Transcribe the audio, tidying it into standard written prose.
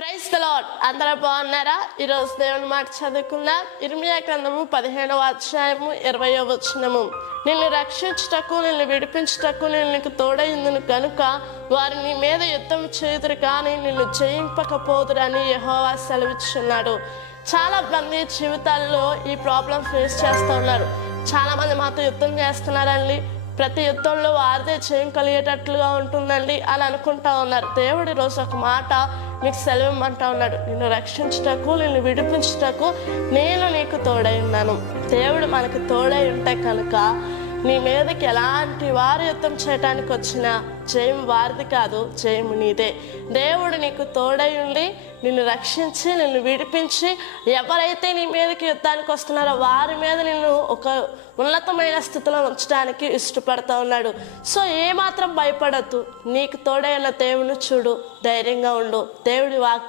Praise the lord. అందరూ బాగున్నారా? ఈరోజు దేవుని మాట చదువుకుందాం. ఇర్మియా గ్రంథము 15వ అధ్యాయము 20వ వచనము. నిన్ను రక్షించుటకు, నిన్ను విడిపించుటకు నేను నీకు తోడైందును కనుక వారు నీ మీద యుద్ధం చేయుదురు కానీ నిన్ను జయింపకపోదురని యెహోవా సెలవిచ్చున్నాడు. చాలా మంది జీవితాల్లో ఈ ప్రాబ్లం ఫేస్ చేస్తూ ఉన్నారు. చాలా మంది మాతో యుద్ధం చేస్తున్నారండి, ప్రతి యుద్ధంలో వారిదే జయం కలిగేటట్లుగా ఉంటుందండి అని అనుకుంటా ఉన్నారు. దేవుడి రోజు ఒక మాట మీకు సెలవిమ్మంటా ఉన్నాడు. నిన్ను రక్షించుటకు, నిన్ను విడిపించుటకు నేను నీకు తోడై ఉన్నాను. దేవుడు మనకు తోడై ఉంటే కనుక నీ మీదకి ఎలాంటి వారు యుద్ధం చేయడానికి వచ్చినా జయం వారిది కాదు, జయం నీదే. దేవుడు నీకు తోడై ఉండి నిన్ను రక్షించి నిన్ను విడిపించి ఎవరైతే నీ మీదకి యుద్ధానికి వస్తున్నారో వారి మీద నిన్ను ఒక ఉన్నతమైన స్థితిలో ఉంచడానికి ఇష్టపడతా ఉన్నాడు. సో ఏమాత్రం భయపడద్దు. నీకు తోడైన దేవుని చూడు, ధైర్యంగా ఉండు. దేవుడి